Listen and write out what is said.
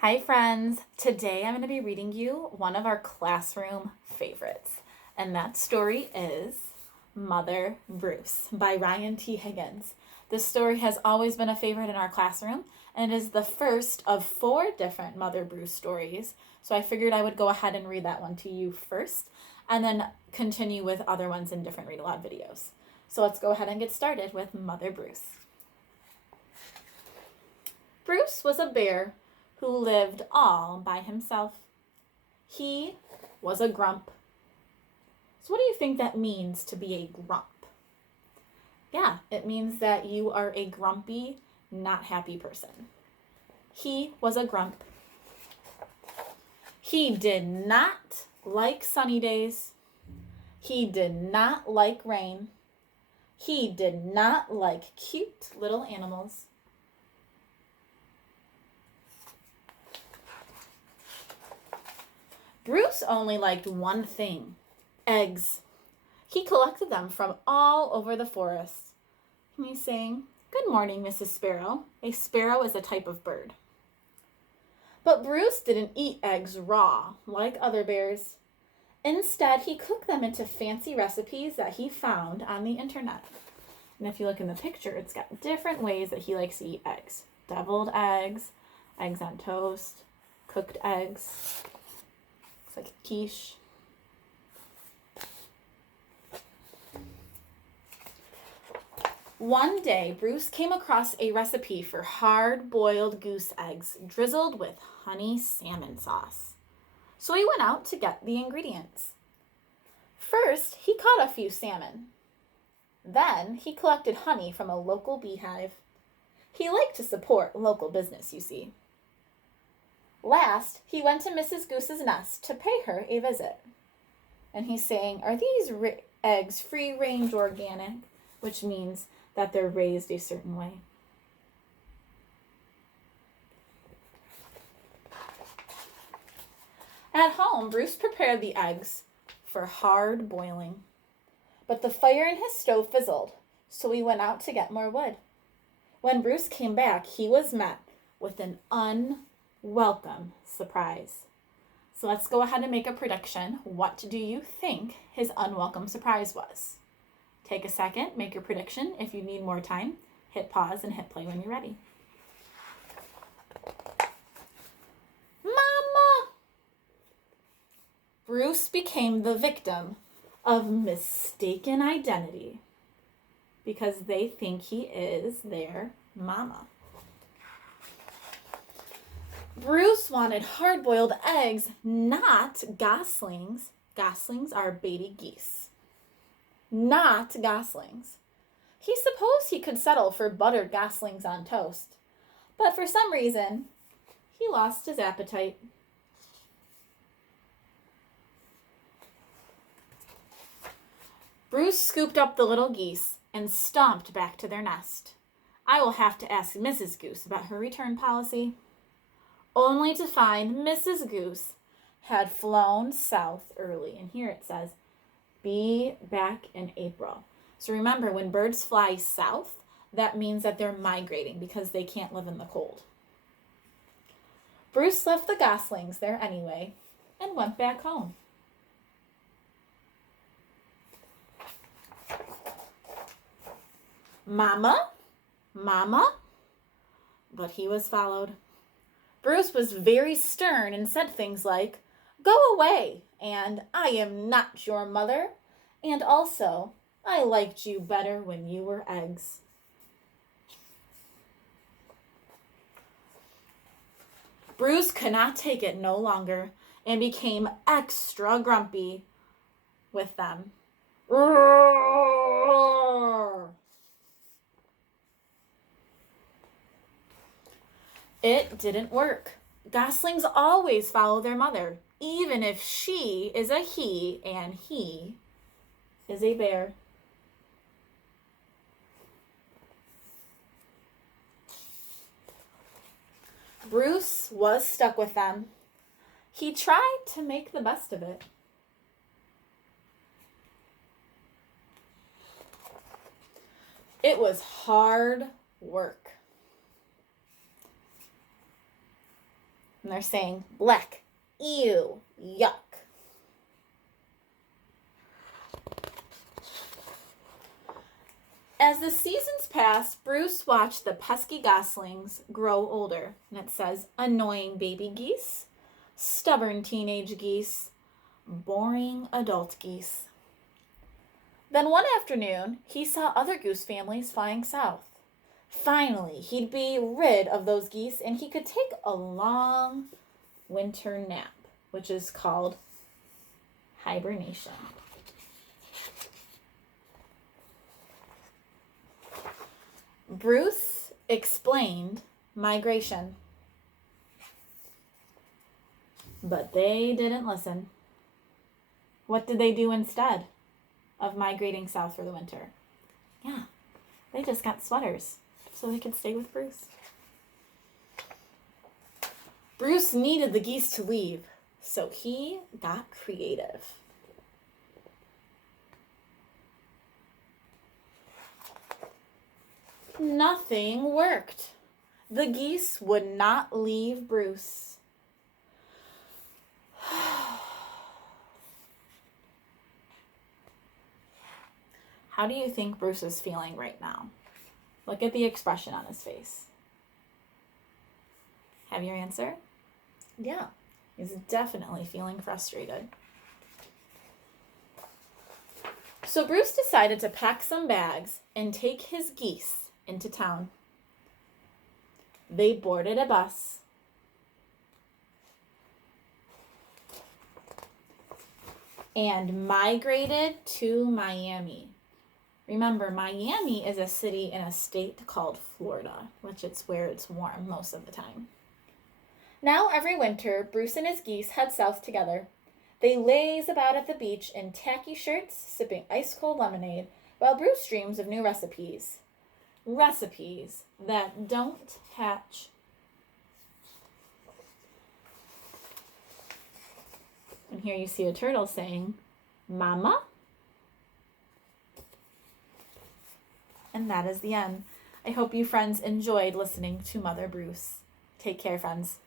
Hi friends, today I'm going to be reading you one of our classroom favorites, and that story is Mother Bruce by Ryan T. Higgins. This story has always been a favorite in our classroom, and it is the first of 4 different Mother Bruce stories, so I figured I would go ahead and read that one to you first, and then continue with other ones in different read aloud videos. So let's go ahead and get started with Mother Bruce. Bruce was a bear who lived all by himself. He was a grump. So what do you think that means to be a grump? Yeah, it means that you are a grumpy, not happy person. He was a grump. He did not like sunny days. He did not like rain. He did not like cute little animals. Bruce only liked one thing: eggs. He collected them from all over the forest. He sang, "Good morning, Mrs. Sparrow." A sparrow is a type of bird. But Bruce didn't eat eggs raw like other bears. Instead, he cooked them into fancy recipes that he found on the internet. And if you look in the picture, it's got different ways that he likes to eat eggs. Deviled eggs, eggs on toast, cooked eggs. Like quiche. One day, Bruce came across a recipe for hard-boiled goose eggs drizzled with honey salmon sauce. So he went out to get the ingredients. First, he caught a few salmon. Then, he collected honey from a local beehive. He liked to support local business, you see. Last, he went to Mrs. Goose's nest to pay her a visit. And he's saying, "Are these eggs free-range organic?" Which means that they're raised a certain way. At home, Bruce prepared the eggs for hard boiling. But the fire in his stove fizzled, so he went out to get more wood. When Bruce came back, he was met with an welcome surprise. So let's go ahead and make a prediction. What do you think his unwelcome surprise was? Take a second, make your prediction. If you need more time, hit pause and hit play when you're ready. Mama! Bruce became the victim of mistaken identity because they think he is their mama. Bruce wanted hard-boiled eggs, not goslings. Goslings are baby geese. Not goslings. He supposed he could settle for buttered goslings on toast, but for some reason, he lost his appetite. Bruce scooped up the little geese and stomped back to their nest. I will have to ask Mrs. Goose about her return policy. Only to find Mrs. Goose had flown south early. And here it says, be back in April. So remember, when birds fly south, that means that they're migrating because they can't live in the cold. Bruce left the goslings there anyway and went back home. Mama, Mama, but he was followed. Bruce was very stern and said things like, "Go away," and "I am not your mother," and also, "I liked you better when you were eggs." Bruce could not take it no longer and became extra grumpy with them. It didn't work. Goslings always follow their mother, even if she is a he and he is a bear. Bruce was stuck with them. He tried to make the best of it. It was hard work. And they're saying, "Blech, ew, yuck." As the seasons passed, Bruce watched the pesky goslings grow older. And it says, annoying baby geese, stubborn teenage geese, boring adult geese. Then one afternoon, he saw other goose families flying south. Finally, he'd be rid of those geese and he could take a long winter nap, which is called hibernation. Bruce explained migration, but they didn't listen. What did they do instead of migrating south for the winter? Yeah, they just got sweaters so they could stay with Bruce. Bruce needed the geese to leave, so he got creative. Nothing worked. The geese would not leave Bruce. How do you think Bruce is feeling right now? Look at the expression on his face. Have your answer? Yeah, he's definitely feeling frustrated. So Bruce decided to pack some bags and take his geese into town. They boarded a bus. And migrated to Miami. Remember, Miami is a city in a state called Florida, which is where it's warm most of the time. Now, every winter, Bruce and his geese head south together. They laze about at the beach in tacky shirts, sipping ice-cold lemonade, while Bruce dreams of new recipes. Recipes that don't hatch. And here you see a turtle saying, "Mama?" And that is the end. I hope you friends enjoyed listening to Mother Bruce. Take care, friends.